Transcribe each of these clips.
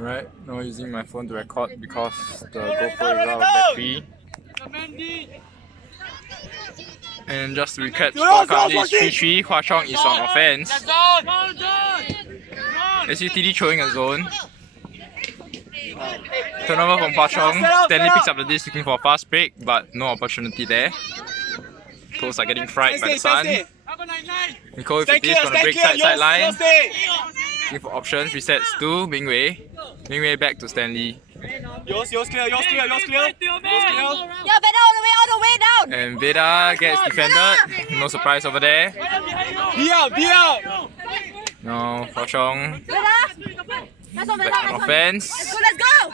Alright, now using my phone to record because the GoPro is out of battery. And just to recap, score currently is 3-3. Hwa Chong is on offense. SUTD throwing a zone. Turnover from Hwa Chong. Stanley picks up the disc looking for a fast break, but no opportunity there. Toes are getting fried by the sun. Nicole with the disc on the break sideline. Looking for options, resets to Mingwei. Mingwei back to Stanley. Yours clear. Yeah, Veda all the way down. And Veda gets defended. No surprise over there. Be out. No, Hwa Chong Veda. back on offense. Let's go.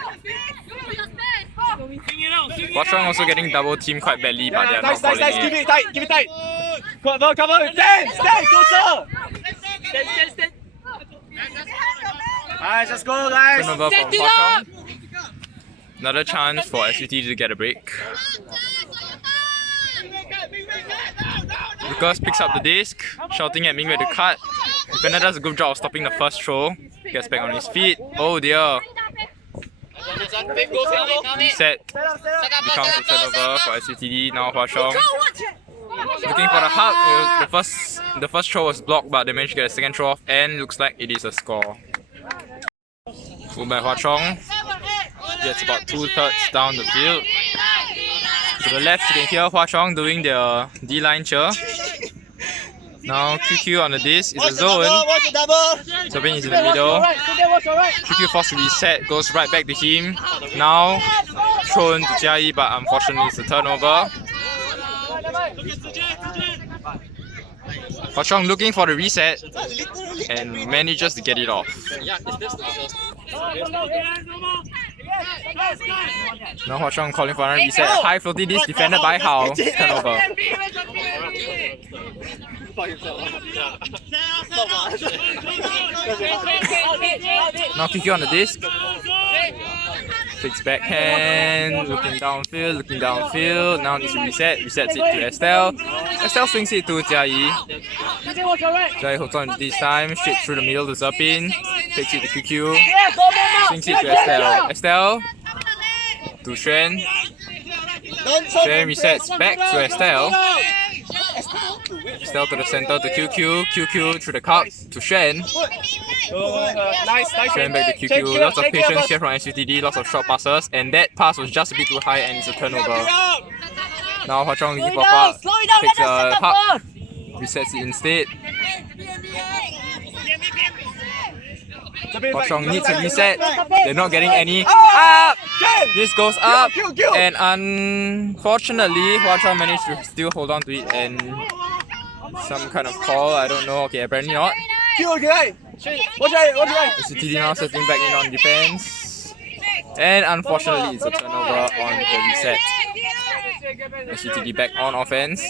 Hwa Chong also getting double teamed quite badly, but they are not falling Nice. in. Give it tight. Cover. Stand, closer. Stand. Alright, let's go, guys. Turnover from Hwa Chong. Another chance for SUT to get a break. Lucas picks up the disc, shouting at Mingwei to cut. Defender does a good job of stopping the first throw. Gets back on his feet. Oh dear. Reset becomes a turnover for SUTD. Now Hwa Chong looking for the hug. The first throw was blocked, but they managed to get a second throw off, and looks like it is a score. Full by Hwa Chong. Gets about 2/3 down the field. To the left, you can hear Hwa Chong doing their D-line cheer. Now QQ on the disc is a zone. Sobin is in the middle. QQ forced to reset, goes right back to him. Now thrown to Jia, but unfortunately it's a turnover. Hwa Chong looking for the reset and manages to get it off. Now Hwa Chong calling for another reset. High floating disc defended by Hao. Turnover. Now QQ on the disc. Fix backhand, looking downfield. Now needs to reset. Resets it to Estelle. Estelle swings it to Jia Yi. Jia Yi holds on this time, straight through the middle to Zepin. Takes it to QQ. Swings it to Estelle. Estelle to Xuan. Xuan resets back to Estelle. Estelle to the center to QQ. QQ through the cup to Xuan. Xuan back to QQ. Lots of patience here from SUTD, lots of short passes, and that pass was just a bit too high and it's a turnover. Now Hwa Chong looking for puck. Takes a puck. Resets it instead. Hwa Chong needs a reset. They're not getting any. Up! This goes up, and unfortunately Hwa Chong managed to still hold on to it, and some kind of call, I don't know. Okay, apparently not. SUTD now settling back in on defense, and unfortunately it's a turnover on the reset. SUTD back on offense.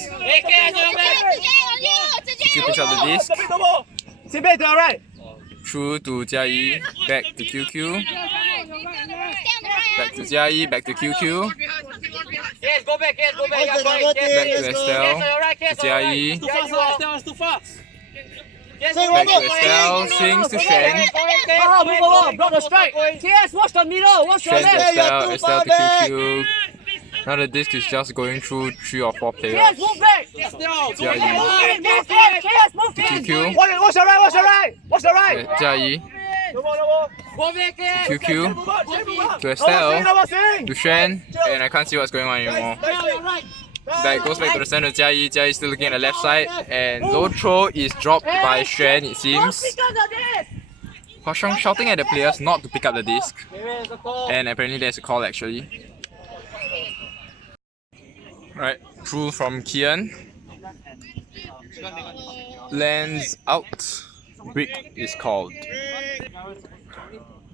QQ picks up the disc. Through to Jia Yi, back to QQ. Back to Jia Yi, back to QQ. Back to Estelle. To Jia Yi. Back to Estelle, swings to Xuan. Xuan to Estelle, Estelle to QQ. Now the disc is just going through 3 or 4 players. Jia Yi to QQ. Jia Yi to QQ. To Estelle. To Xuan. And I can't see what's going on anymore. That goes back to the center of Jia Yi. Jia Yi still looking at the left side. And low throw is dropped by Xuan, it seems. Hwa Chong shouting at the players not to pick up the disc. And apparently there's a call actually. Right, through from Kian. Lands out. Brick is called.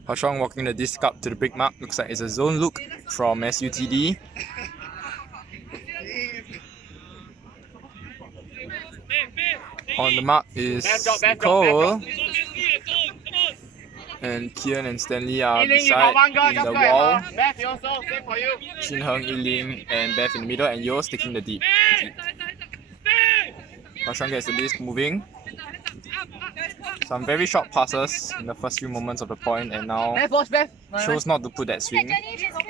Hwa Chong walking the disc up to the brick mark. Looks like it's a zone look from SUTD. On the mark is Nicole. And Kian and Stanley are beside in the wall. Shin Heng, Yiling, and Beth in the middle, and Yo's taking the deep. Hwa Chong gets the disc moving. Some very short passes in the first few moments of the point, and now Beth, watch Beth. chose not to put that swing.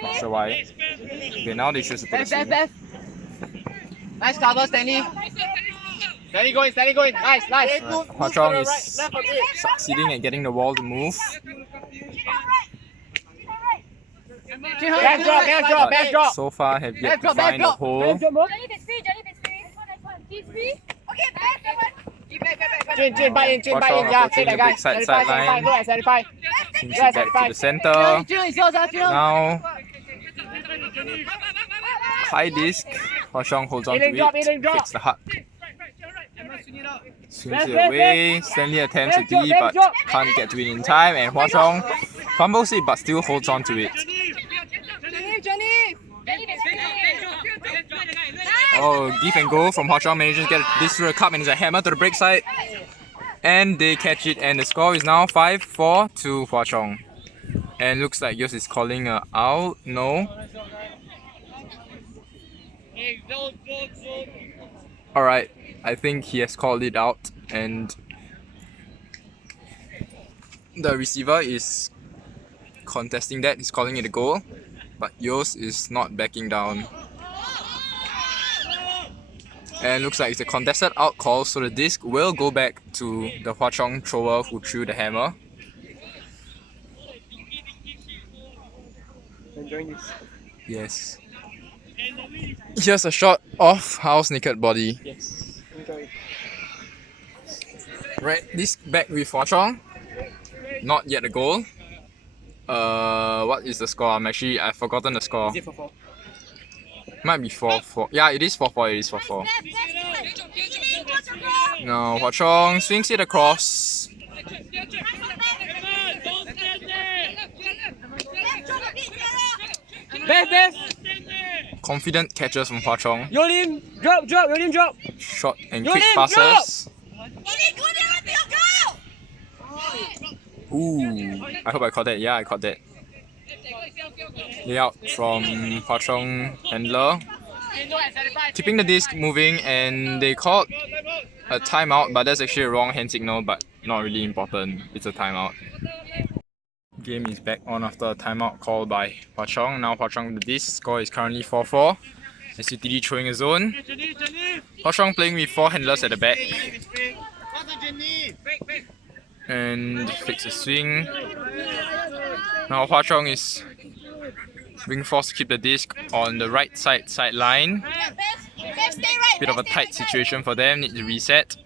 Not sure why. Okay, now they choose to put the swing. Beth. Nice cover, Stanley. Stanley going. Nice. Hwa Chong is succeeding at getting the ball to move. Beth drop. So far have yet to find a hole. Chin, buy in, Hwa Chong yeah, approaching that the guy. big sideline. Go at 75. Seems to back to the center. Now, high disc. Hwa Chong holds on to it, fakes the hut. Swings it away. Stanley attempts a D but can't get to it in time, and Hwa Chong fumbles it but still holds on to it. Oh, give and go from Hwa Chong, manages to get this through the cup, and it's a hammer to the break side. And they catch it, and the score is now 5-4 to Hwa Chong. And looks like Yos is calling a out. No. Alright, I think he has called it out, and the receiver is contesting that. He's calling it a goal, but Yos is not backing down. And looks like it's a contested out call, so the disc will go back to the Hwa Chong thrower who threw the hammer. Enjoying this. Yes. Here's a shot of House naked body. Yes. Enjoy it. Right, disc back with Hwa Chong. Not yet a goal. What is the score? I've forgotten the score. Is it for 4? Might be 4-4. Yeah, it is 4-4. It is 4-4. Now Hwa Chong swings it across. Beth. Confident catches from Hwa Chong. Yolim, drop. Short and quick passes. Ooh, I hope I caught that. Yeah, I caught that. Layout from Hwa Chong handler. Keeping the disc moving, and they called a timeout, but that's actually a wrong hand signal, but not really important. It's a timeout. Game is back on after a timeout called by Hwa Chong. Now Hwa Chong, the disc score is currently 4-4. SUTD throwing a zone. Hwa Chong playing with 4 handlers at the back. And fix a swing. Now Hwa Chong is being forced to keep the disc on the right sideline. Bit of a tight situation for them, need to reset,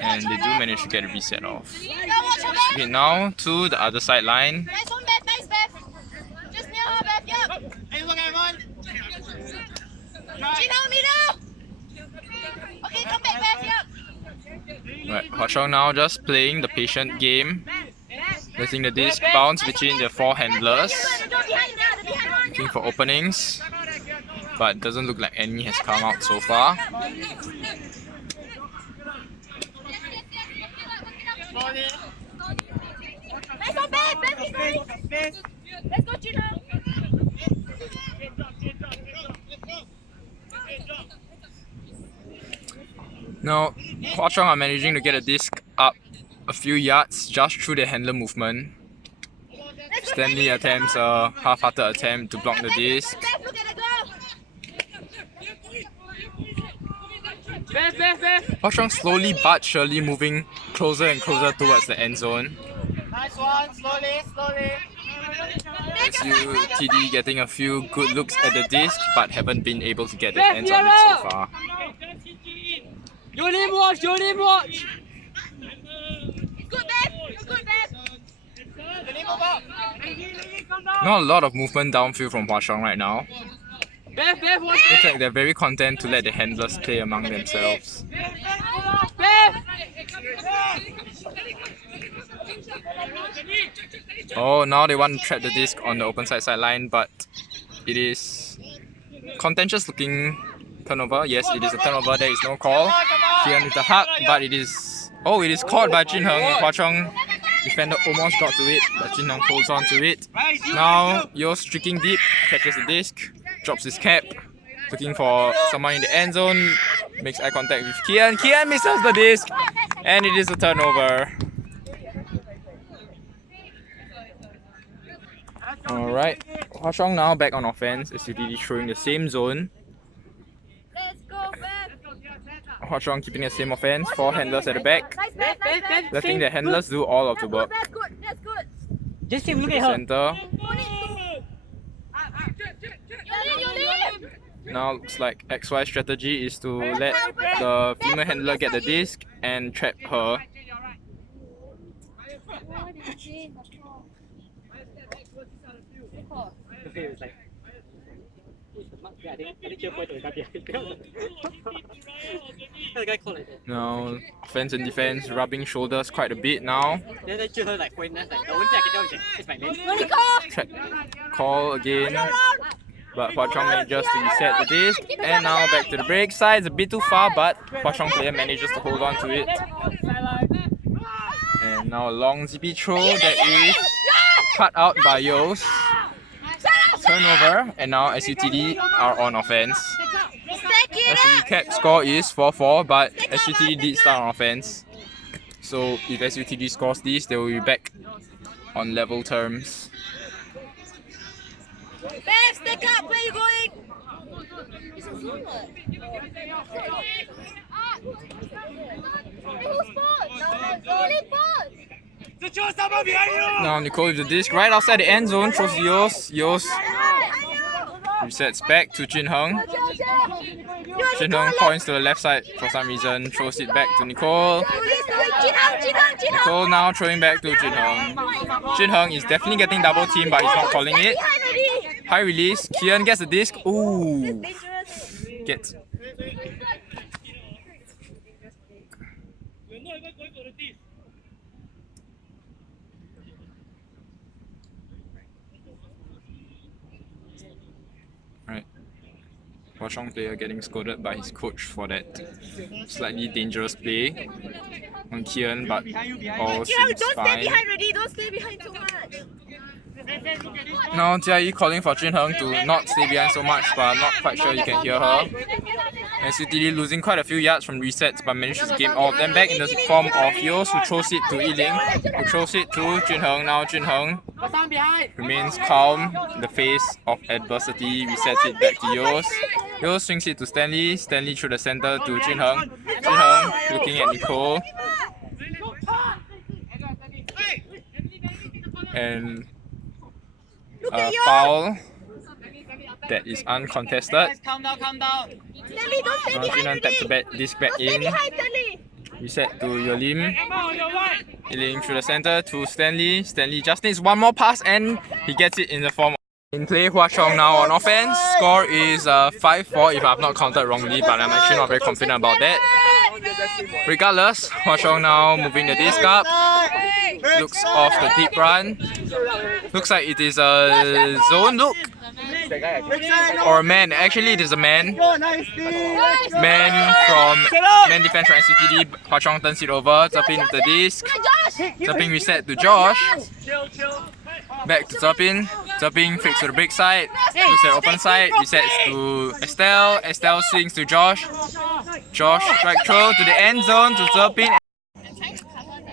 and they do manage to get a reset off. Okay, now to the other sideline. Nice one, Beth. Just near her, Beth, yep. Gino, middle. Okay, come back, Beth, yep. Right, Hwa Chong now just playing the patient game, letting the disc bounce between the 4 handlers, looking for openings, but doesn't look like any has come out so far. Nice one, Beth. Beth, nice. Let's go, Gino. Now, Hwa Chong are managing to get a disc up a few yards just through the handler movement. Stanley attempts a half-hearted attempt to block the disc. Hwa Chong slowly but surely moving closer and closer towards the end zone. Nice one, slowly. SUTD getting a few good looks at the disc but haven't been able to get their hands on it so far. Yolim, watch. Good, Beth. Not a lot of movement downfield from Hwa Chong right now. Beth, watch. Looks like they're very content to let the handlers play among themselves. Beth. Oh, now they want to trap the disc on the open sideline, but it is contentious looking turnover. Yes, it is a turnover. There is no call. Kian with the hug, but it is caught by Jin Heng. Hwa Chong defender almost got to it, but Jin Heng holds on to it. Now Yos streaking deep, catches the disc, drops his cap, looking for someone in the end zone, makes eye contact with Kian. Kian misses the disc, and it is a turnover. Alright, Hwa Chong now back on offense. SUTD throwing the same zone. Let's go, Beb. Hwa Chong keeping the same offense. 4 handlers at the back, Nice, Beb, nice, Beb. letting the handlers do all of the work. That's good, that's good. Just look at her. Center. You leave. Now looks like XY strategy is to let the female handler get the disc and trap her. Now offense and defense rubbing shoulders quite a bit now. Trap call again. But Hwa Chong manages to reset the disc, and now back to the break side. It's a bit too far, but Hwa Chong player manages to hold on to it. And now a long ZP throw that is cut out by Yos. Turnover, and now SUTD are on offense. As a recap, score is 4-4, but SUTD did start on offense. So if SUTD scores this, they will be back on level terms. Babe, stick up, where you going? Now Nicole with the disc right outside the end zone, throws to Yos. Yos resets back to Jin Heng. Jin Heng points to the left side for some reason, throws it back to Nicole. Nicole now throwing back to Jin Heng. Jin Heng is definitely getting double team, but he's not calling it. High release, Kian gets the disc. Ooh! Gets. Right. Hwa Chong player getting scolded by his coach for that slightly dangerous play on Kian, but all seems fine. Don't stay behind too much. Now Jia Yi calling for Jin Heng to not stay behind so much, but I'm not quite sure you can hear her. And SUTD losing quite a few yards from resets, but manages to gain all of them back in the form of Yos, who throws it to Yiling, who throws it to Jin Heng. Now Jin Heng remains calm in the face of adversity, resets it back to Yos. Yos swings it to Stanley, Stanley through the center to Jin Heng. Jin Heng looking at Nicole. And a foul that is uncontested. Calm down, calm down. Stanley, don't stay Now behind Jin Heng taps the disc back Stay in. behind, Stanley. Reset to Yolim. Yiling through the center to Stanley. Stanley just needs one more pass and he gets it in the form of. In play, Hwa Chong now on offense. Score is 5-4 if I've not counted wrongly, but I'm actually not very confident about that. Regardless, Hwa Chong now moving the disc up. Looks off the deep run. Looks like it is a zone look. Or a man. Actually, it is a man. Man from man defense from SUTD. Hwa Chong turns it over. Zepin with the disc. Zepin reset to Josh. Back to Zepin. Zepin flicks to the break side. Looks at open side. Resets to Estelle. Estelle swings to Josh. Josh strike throw to the end zone to Zepin.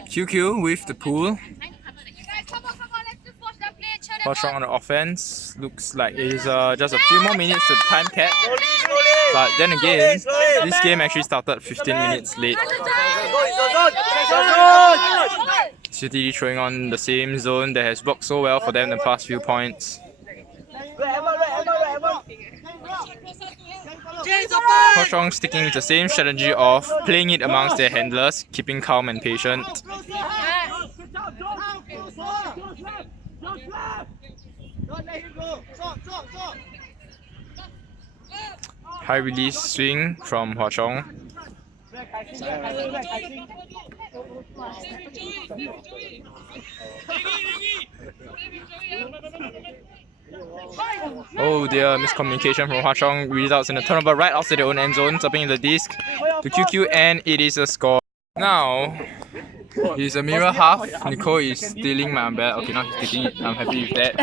QQ with the pull. Hwa Chong on the offense. Looks like it is just a few more minutes to time cap. But then again, this game actually started 15 minutes late. SUTD throwing on the same zone that has worked so well for them the past few points. Hwa Chong sticking with the same strategy of playing it amongst their handlers, keeping calm and patient. High release swing from Hwa Chong. Oh dear, miscommunication from Hwa Chong results in a turnover right outside their own end zone, tapping the disc to QQ, and it is a score. Now, it's a mirror half. Nicole is stealing my umbrella. Okay, now he's taking it. I'm happy with that.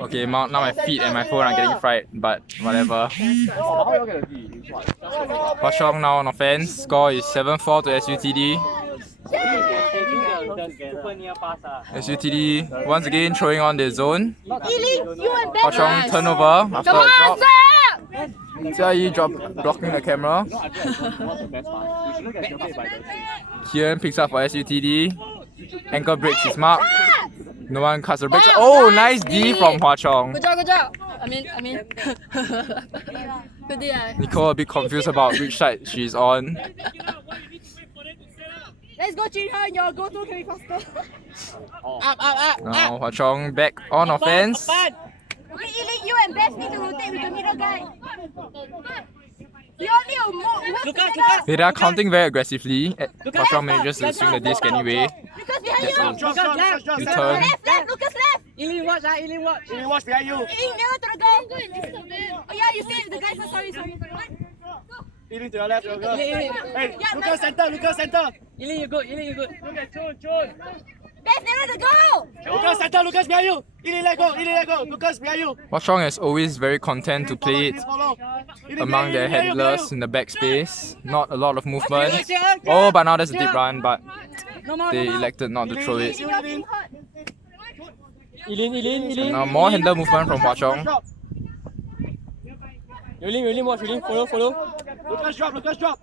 Okay, now my feet and my phone are getting fried, but whatever. Hwa Chong now on offense. Score is 7-4 to SUTD. super near pass. SUTD once again throwing on their zone. Eli, you and Hua Beth. Chong turnover after Come a drop. on, sir! Jia Yi drop blocking the camera. Kian picks up for SUTD. Ankle breaks his mark. No one cuts the breaks. Oh, nice D from Hua Chong. Good job. I mean. Good day. Nicole a bit confused about which side she's on. Let's go, Jinha. Your go-to can be faster. Up. Now Hua Chong back on offense. Okay, Eli, you and Beth need to rotate with the middle guy. You all need to move together. They are counting very aggressively. Hua Chong manages to swing the disc anyway. Lucas behind you. Return. Left. Lucas left. Eli watch. Eli, watch behind you. Eli, nearer to the goal. Oh yeah, you stay with the guy first. Sorry. Eli to your left. Hey, Yeah, Lucas center. Eli, you good. Look at Chun. Beth, nearer the goal. Lucas center, Lucas behind you. Eli, let go. Lucas behind you. Hua Chong is always very content to play it among their handlers in the backspace. Not a lot of movement. Oh, but now there's a deep run, but they elected not to throw it. Eli. Now more handler movement from Hua Chong. Yolin, watch. Follow. Lucas drop. Lucas drop.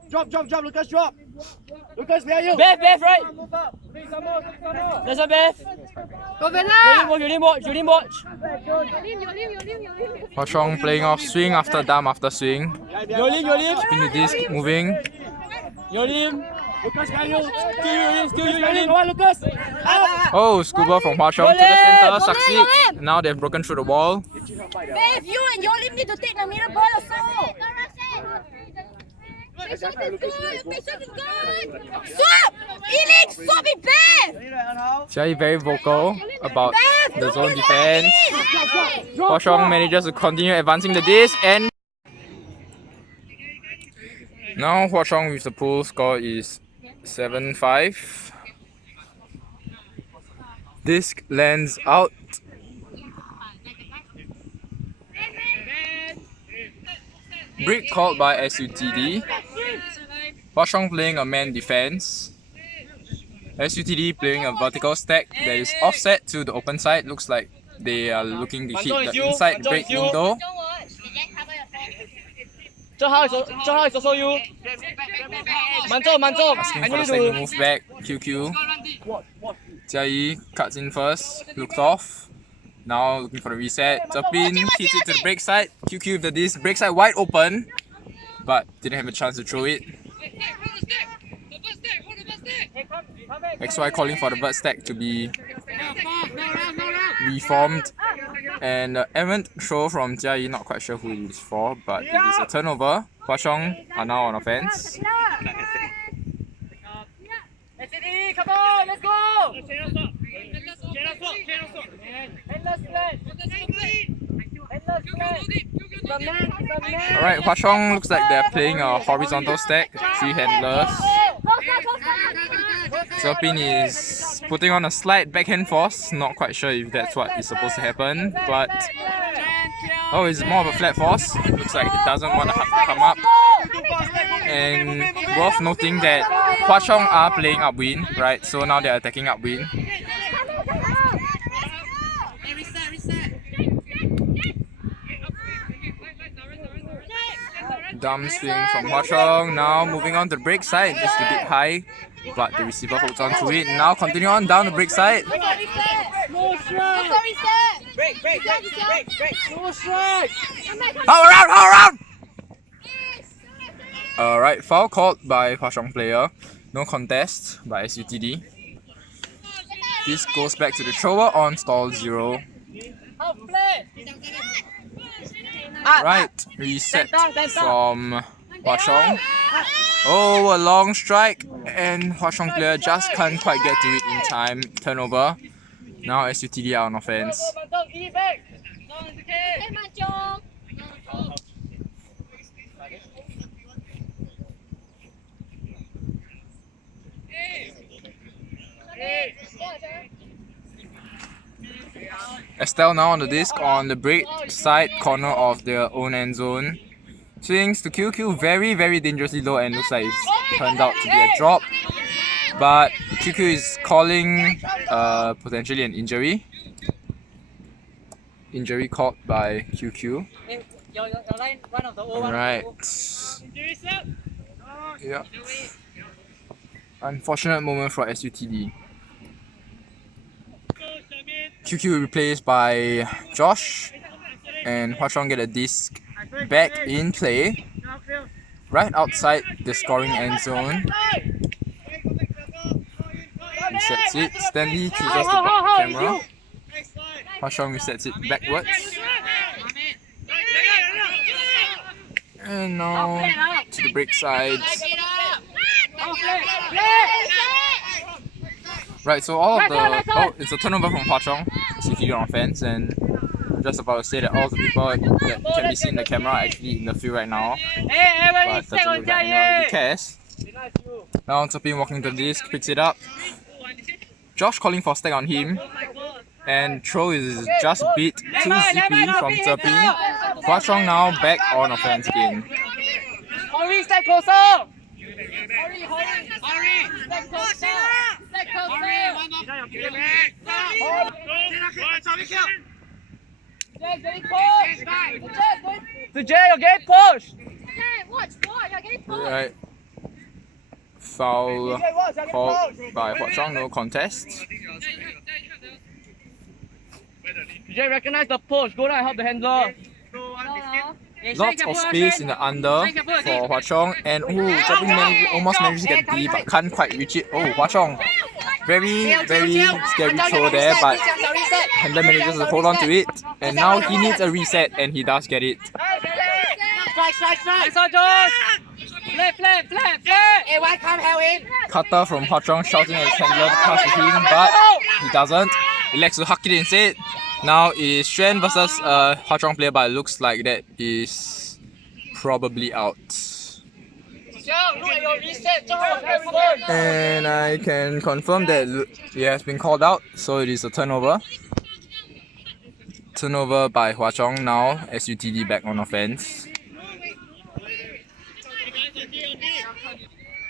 Lucas behind you. Beth, right. There's a Beth. Go Bella. Yolin, watch. Hua Chong playing off swing after dump after swing. Yolin. Keeping the disc moving. Yolin. Lucas behind you. Still Yolin. Come on, Lucas. Oh, scuba from Hua Chong to the center, succeed. Now they've broken through the wall. Beth, you and Yolim need to take the middle ball also. Swap! Elix, swap it, Beth! Jia Yi very vocal about the zone defense. Hua Chong manages to continue advancing the disc and now Hua Chong with the pool score is 7-5. Disc lands out. Break called by SUTD. Hua Chong playing a man defense. SUTD playing a vertical stack that is offset to the open side. Looks like they are looking to hit the inside break window. Zhao Hao is also you. Manzhou. Asking for the second move back. QQ. Jia Yi cuts in first. Looked off. Now looking for the reset. Zepin hits it to the break side. QQ with the disc. Break side wide open. But didn't have a chance to throw it. XY calling for the bird stack to be reformed. And errant throw from Jia Yi, not quite sure who it is for, but it is a turnover. Hua Chong are now on offense. Come on, let's go! Alright, Hua Chong looks like they're playing a horizontal stack, 3 handlers. Zepin is putting on a slight backhand force, not quite sure if that's what is supposed to happen, but oh, it's more of a flat force. Looks like he doesn't want to have to come up. And worth noting that Hua Chong are playing upwind, right? So now they're attacking upwind. Dumb swing from Hua Chong. Now moving on to the break side, just a bit high, but the receiver holds on to it. Now continue on down the break side. Power around! Alright, foul called by Hua Chong player. No contest by SUTD. This goes back to the thrower on stall 0. Right, reset from Hua Chong. Oh, a long strike, and Hua Chong player just can't quite get to it in time. Turnover. Now SUTD are on offense. Estelle now on the disc on the break side corner of their own end zone. Swings to QQ very dangerously low and looks like it's turned out to be a drop. but QQ is calling potentially an injury. Injury called by QQ. Alright. Yeah. Unfortunate moment for SUTD. QQ replaced by Josh, and Hwa Chong get a disc back in play right outside the scoring end zone. Resets it. Stanley chooses to block the camera. Hwa Chong resets it backwards. And now to the break side. Right, so all of the... Oh, it's a turnover from Hwa Chong. CTD on offense, and I'm just about to say that all the people that can be seen in the camera are actually in the field right now. But doesn't look like anyone really cares. Now Zepin walking to the disc, picks it up. Josh calling for stack on him. And throw is just beat too zippy from Zepin. Hwa Chong now back on offense again. Hurry, step closer! Hurry! Step closer! Step closer! Jay, you're getting pushed! Watch, you're getting pulled. Right. Foul called by Hwa Chong, no contest. Jay, recognize the push. Go down and help the handler. Lots of space in the under for Hwa Chong, and Zepin almost managed to get D but can't quite reach it. Oh, Hwa Chong, very scary throw there, but handler manages to hold on to it, and now he needs a reset, and he does get it. Strike! Flip! A1, come help him. Cutter from Hwa Chong shouting at his handler to pass to him, but he doesn't. He likes to huck it instead. Now it is Xuan versus a Hwa Chong player, but it looks like that is probably out. And I can confirm that it has been called out, so it is a turnover. Turnover by Hwa Chong, now SUTD back on offense.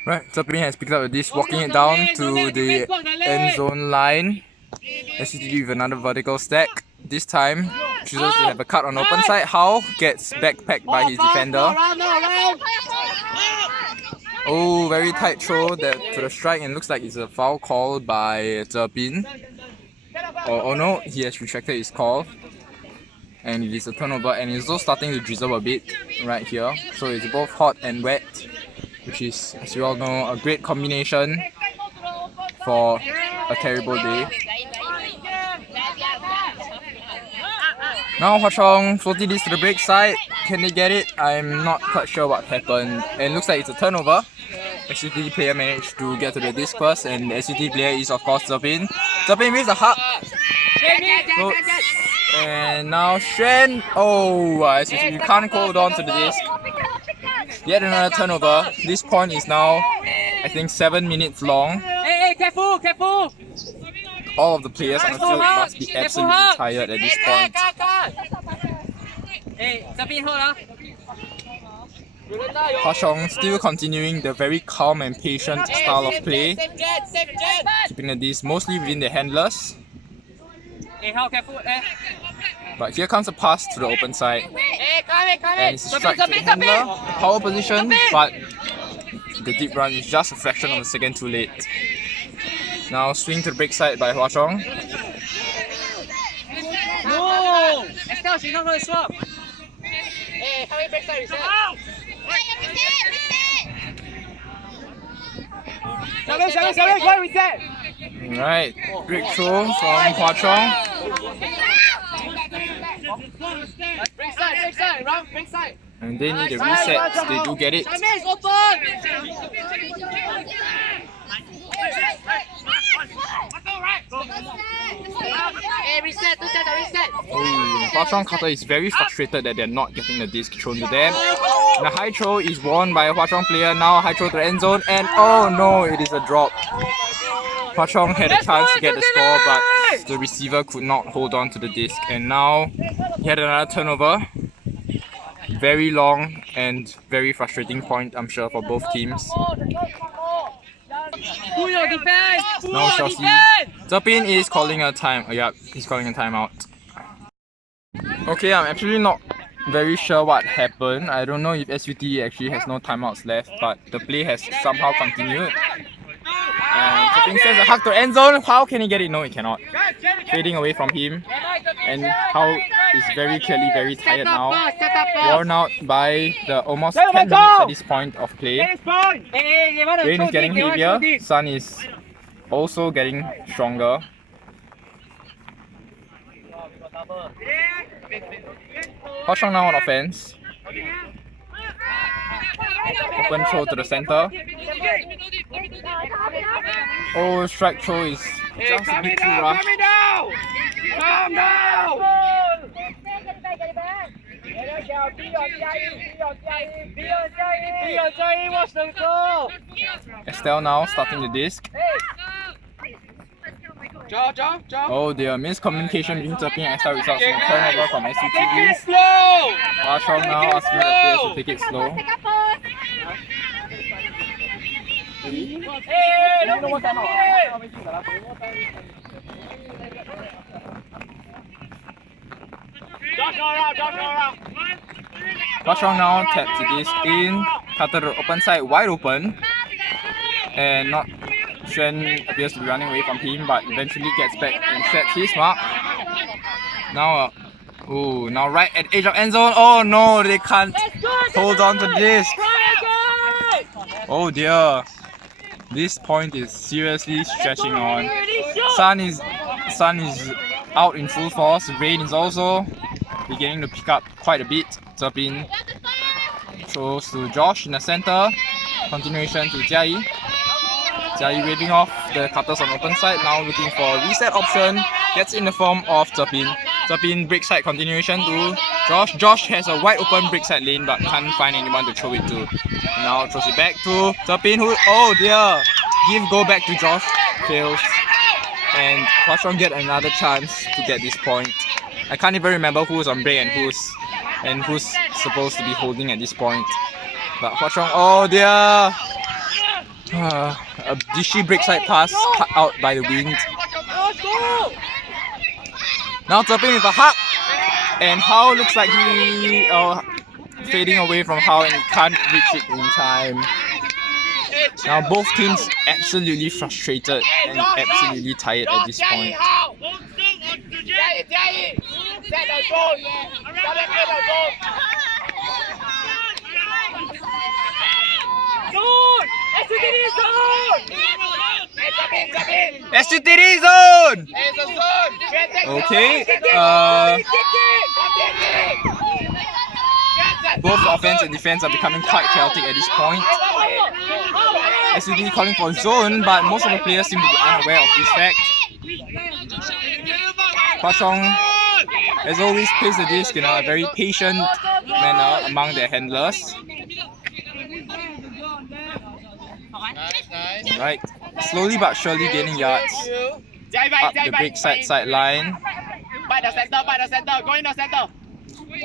Right, Zepin has picked up the disc, walking it down to the end zone line. SUTD with another vertical stack. This time, chooses to have a cut on open side. Hao gets backpacked by his defender. Oh, very tight throw to the strike, and looks like it's a foul call by Zepin. Oh no, he has retracted his call. And it is a turnover, and it's also starting to drizzle a bit right here. So it's both hot and wet, which is, as you all know, a great combination for a terrible day. Now Hwa Chong floated this to the break side. Can they get it? I'm not quite sure what happened. And looks like it's a turnover. SUTD player managed to get to the disc first, and the SUTD player is of course Zepin. Zepin with the hug. And now Xuan. Oh, SUTD can't hold on to the disc. Yet another turnover. This point is now, I think, 7 minutes long. Hey, careful! All of the players on the field must be absolutely tired at this point. Hey, Zepin, hold Hwa Chong still continuing the very calm and patient style of play, keeping the disc mostly within the handlers. Hey, how careful? But here comes a pass to the open side, and it's a strike to the handler. Power position, but the deep run is just a fraction of a second too late. Now swing to the break side by Hwa Chong. No! Estelle, she's not going to swap. Hey, how many break side reset? Seven, go reset! Right, great throw from Hwa Chong. Break side, round break side. And they need a reset, they do get it. Hey, reset. Oh, Hwa Chong cutter is very frustrated that they're not getting the disc thrown to them. And the high throw is won by a Hwa Chong player. Now a high throw to the end zone, and oh no, it is a drop. Hwa Chong had a chance to get the score, but the receiver could not hold on to the disc. And now he had another turnover. Very long and very frustrating point, I'm sure, for both teams. Pull your defense! Pull Now your Chelsea. defense! Zepin is calling a time. Yeah, he's calling a timeout. Okay, I'm actually not very sure what happened. I don't know if SUT actually has no timeouts left, but the play has somehow continued. And Zepin sends a hug to end zone. How can he get it? No, he cannot. Fading away from him. And How is very clearly very tired now. Worn out by the almost 10 minutes at this point of play. Rain is getting heavier. Sun is also getting stronger. Hua Chong now on offense. Open throw to the center. Oh, strike throw is just a bit too rushed. Calm down! Estelle now starting the disc. Oh dear, miscommunication between Zepin and Estelle results in a turnover from SUTD. Hua Chong now asking the players to take it slow. Hua Chong now taps the disc in, cutter to the open side wide open, and not Xuan appears to be running away from him, but eventually gets back and sets his mark. Now, now right at the edge of end zone. Oh no, they can't hold on to this. Oh dear, this point is seriously stretching on. Sun is out in full force. Rain is also beginning to pick up quite a bit. Zepin throws to Josh in the center. Continuation to Jia Yi. Jia Yi waving off the cutters on open side. Now looking for a reset option. Gets in the form of Zepin. Zepin break side continuation to Josh. Josh has a wide open break side lane but can't find anyone to throw it to. Now throws it back to Zepin, who, oh dear, go back to Josh. Fails. And Hua Chong get another chance to get this point. I can't even remember who's on break and who's supposed to be holding at this point. But Hua Chong, oh dear! A dishy break side pass cut out by the wind. Now Zepin with a hug, and Hao looks like he fading away from Hao and he can't reach it in time. Now both teams absolutely frustrated and absolutely tired at this point. SUTD zone! Okay, both offense and defense are becoming quite chaotic at this point. SUTD calling for zone, but most of the players seem to be unaware of this fact. Hua Chong, as always, plays the disc in a very patient manner among their handlers. Right, slowly but surely gaining yards up the big sideline.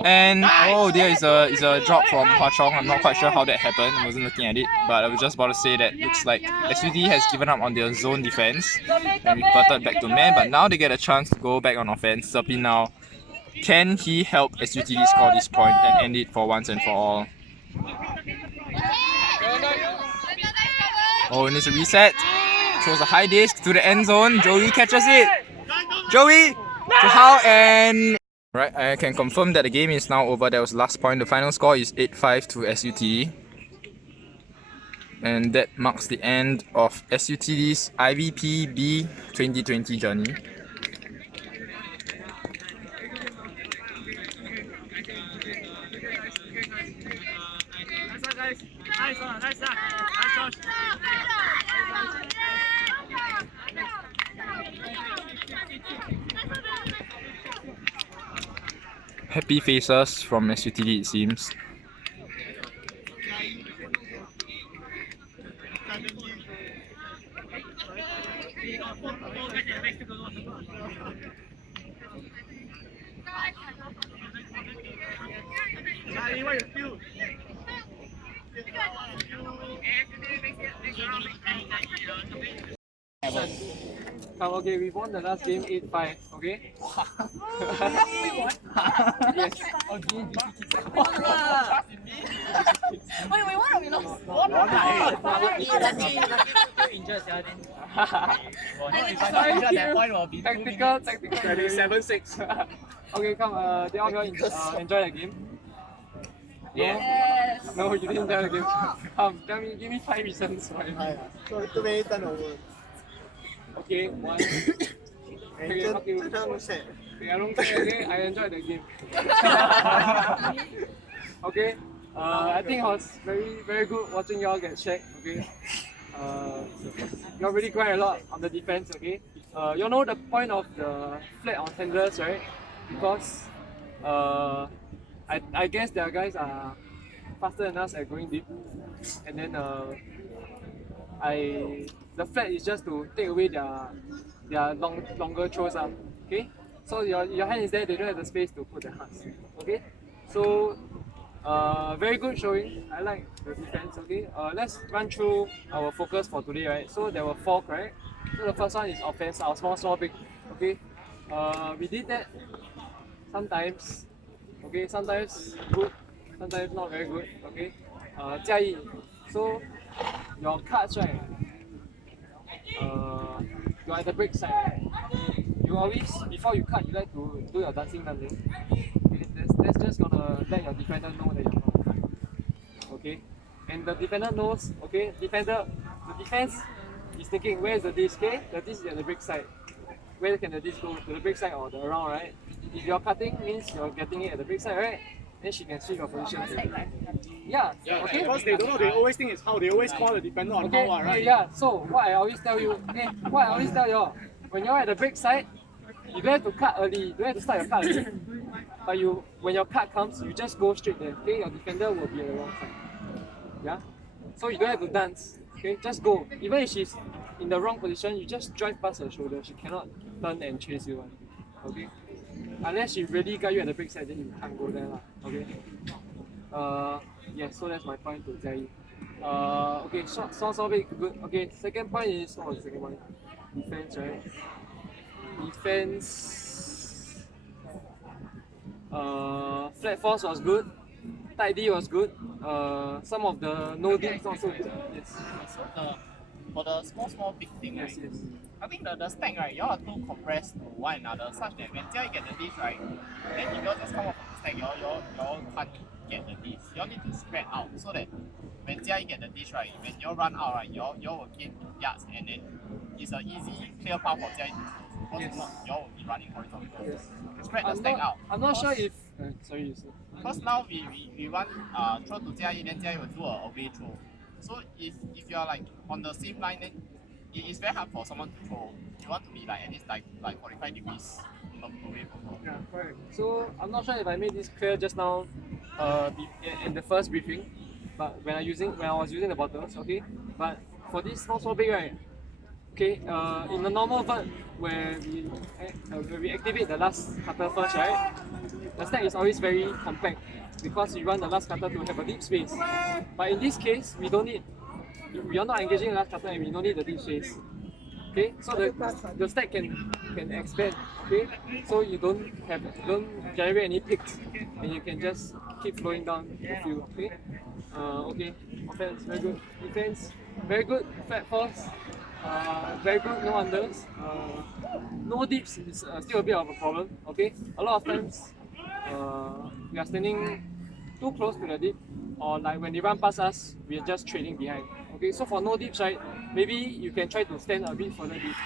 And oh, there is a drop from Hua Chong. I'm not quite sure how that happened. I wasn't looking at it, but I was just about to say that looks like SUT has given up on their zone defense and reverted back to man. But now they get a chance to go back on offense. Zepin now, can he help SUT score this point and end it for once and for all? Oh, it needs a reset. Throws a high disc to the end zone. Joey catches it. Joey to Hao, and right, I can confirm that the game is now over. That was the last point. The final score is 8-5 to SUT. And that marks the end of SUTD's IVP B 2020 journey. Happy faces from SUTD, it seems. Come, okay, we won the last game 8-5, okay? Yes. Wait, we won or we lost? Tactical. 7-6. Okay, come, they all enjoy the game. Yes. No, you didn't enjoy the game. Give me 5 reasons why. So too many turnovers. Okay, 1. Okay, And okay. okay. I don't care, okay? I enjoyed the game. Okay, I think it was very good watching y'all get shagged, okay? Y'all really grind a lot on the defense, okay? You know the point of the flat on handlers, right? Because I guess their guys are faster than us at going deep, and then the flat is just to take away their longer throws up. Okay, so your hand is there, they don't have the space to put their hands. Okay, so very good showing. I like the defense. Okay, let's run through our focus for today, right? So there were 4, right? So the first one is offense, our small big. Okay, we did that sometimes. Okay, sometimes good, sometimes not very good. Okay, 嘉义. So your cards, right? You're at the break side, right? You always, before you cut, you like to do your dancing landing. Okay, that's just gonna let your defender know that you're gonna cut. Okay, and the defender knows. Okay, the defense is thinking, where's the disc? Okay, the disc is at the break side. Where can the disc go? To the break side or the around, right? If you're cutting, means you're getting it at the break side, right? Then she can switch your position. Yeah, okay. Because they don't know, they always think it's how. They always call the defender on Okay, how, right? yeah, so what I always tell you, when you're at the break side, you don't have to cut early, you don't have to start your cut early. But when your cut comes, you just go straight there, okay? Your defender will be at the wrong side. Yeah? So you don't have to dance, okay? Just go. Even if she's in the wrong position, you just drive past her shoulder. She cannot turn and chase you, okay? Unless she really got you at the break side, then you can't go there, okay? Yes, so that's my point to tell you. Okay, so big, good. Okay, second point is, what was the second one? Defense, right? Defense. Flat force was good. Tight D was good. Some of the no dips also good. Yes. So for the small big thing, right? Yes. I think the stack, right, y'all are too compressed to one another such that when Jia get the dish, right, then if y'all just come up from the stack, y'all can't get the dish. Y'all need to spread out so that when Jia get the dish, right, when y'all run out, right, y'all will gain yards and then it's an easy, clear path for Jia to close. Because if not, y'all will be running horizontal. Yes. Spread the stack out. I'm not sure if. Sorry, you said. Because now we run throw to Jia, then Jia will do a away throw. So if you are like on the same line, then it is very hard for someone to throw. You want to be like at least like 45 degrees away from her. Yeah, correct. So I'm not sure if I made this clear just now in the first briefing, but when I was using the bottles, okay. But for this small big, right? Okay, in the normal vert where we activate the last cutter first, right? The stack is always very compact because we run the last cutter to have a deep space. But in this case, we don't need. We are not engaging the last cutter and we don't need the deep space. Okay, so the stack can expand. Okay, so you don't generate any peaks and you can just keep flowing down the field. Okay, okay. Offense very good. Defense very good. Flat force very good. No unders. No dips is still a bit of a problem. Okay, a lot of times we are standing too close to the dip, or like when they run past us, we are just trailing behind. Okay, so for no dips, right, maybe you can try to stand a bit further deep.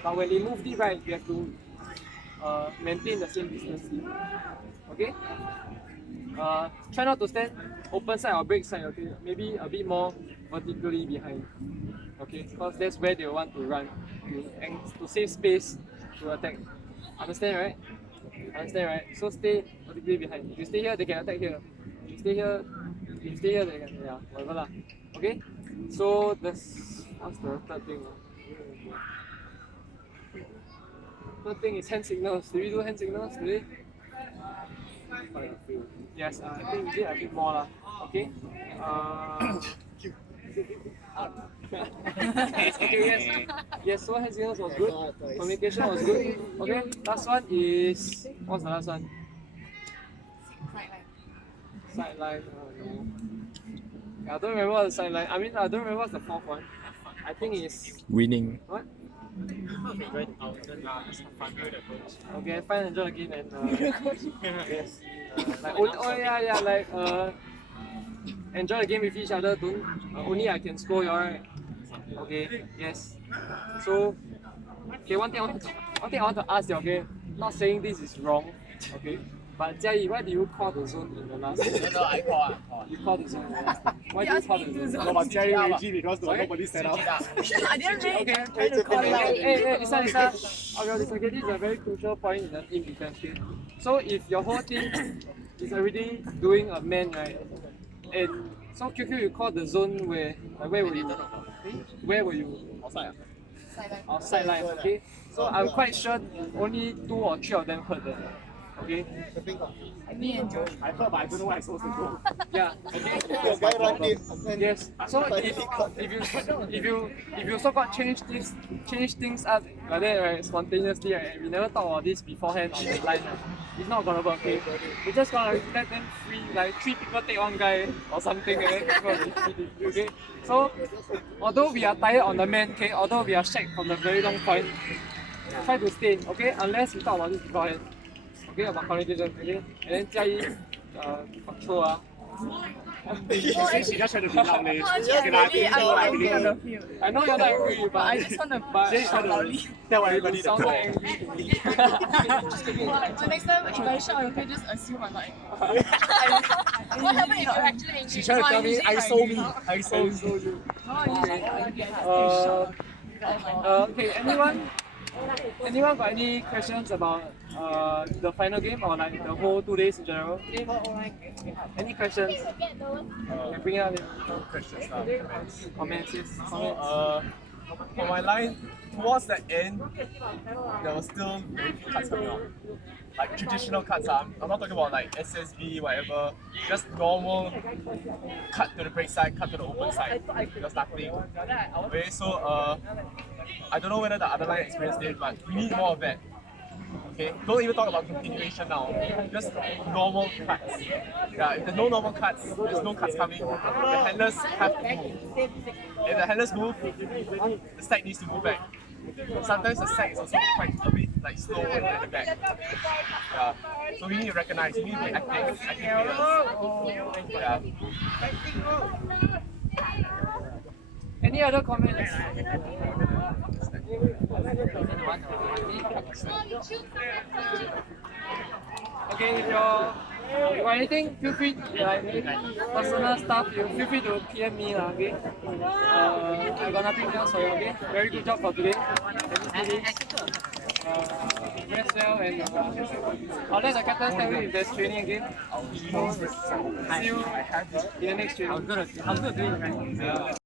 But when they move deep, right, you have to maintain the same distance. Okay? Try not to stand open side or break side, okay? Maybe a bit more vertically behind. Okay, because that's where they want to run, to save space to attack. Understand, right? Understand, right? So stay vertically behind. If you stay here, they can attack here. If you stay here, they can, yeah, whatever lah. Okay? So what's the third thing? Third thing is hand signals. Did we do hand signals today? Yes, I think we did a bit more lah. Okay? Okay, yes. Yes, so hand signals was good. Communication was good. Okay, last one is, what's the last one? Sideline. Oh no. Yeah, I don't remember what's the sideline. I mean, I don't remember what's the fourth one. I think it's Winning. what? Okay, fine, enjoy the game and yes. Like yeah, like enjoy the game with each other. Don't only I can score you, alright? Okay, yes. So okay, one thing I want to ask you, okay? Not saying this is wrong, okay? But Jia, why do you call the zone in the last game? No, I call. You call the zone in the last game. Why do you call the zone? No, but Jerry raging because nobody set up. I didn't rage. Okay, I'm trying to call it out. hey, Lisa. Okay, this is a very crucial point in the team defense. Okay? So if your whole team is already doing a man, right? And so QQ, you call the zone where were you? Where were you? Outside. Outside line, okay? So I'm quite sure only 2 or 3 of them heard that. Okay? Me and Josh. I heard, but I don't know where I'm supposed to go. Yeah. Okay. The guy run it. Yes. So if you so called change things up like that, right, spontaneously, right, we never thought about this beforehand on the line, right, it's not gonna work. Okay, we just gonna let them free, like 3 people take 1 guy or something, and then okay. So although we are tired on the man, okay, although we are shacked from the very long point, try to stay, okay, unless we talk about this beforehand. Okay, about communication, okay, and then Jia Yi, control. She just tried to be loud. I'm not angry on the field. I know you're not angry, but I just want to shout loudly. Tell everybody you the sound call. like angry to me. Just kidding. So next time if I shout, you can just assume I'm not angry. What happens if you're actually angry? She tried to tell me, I saw me. I saw you. Okay, anyone got any questions about the final game or like the whole 2 days in general? Any questions? Okay, bring it up. Questions Comments, yes. So, for my line, towards the end, there was still very few cuts coming out. Like traditional cuts, I'm not talking about like SSB, whatever, just normal cut to the break side, cut to the open side. There's nothing. Okay, so I don't know whether the other line experienced it, but we need more of that. Okay, don't even talk about continuation now. Just normal cuts. Yeah, if there's no normal cuts, there's no cuts coming. The handlers have to move. If the handlers move, the stack needs to move back. Sometimes the stack is also quite a bit like slow at the back. Yeah. So we need to recognize, we need to be active players. Yeah. Any other comments? Okay, if you got anything, feel free to like personal stuff, you feel free to PM me, okay? I got nothing else for you, okay? Very good job for today. Rest well and I'll let the captain tell you if there's training again. See you in the next training. I'm gonna do it right.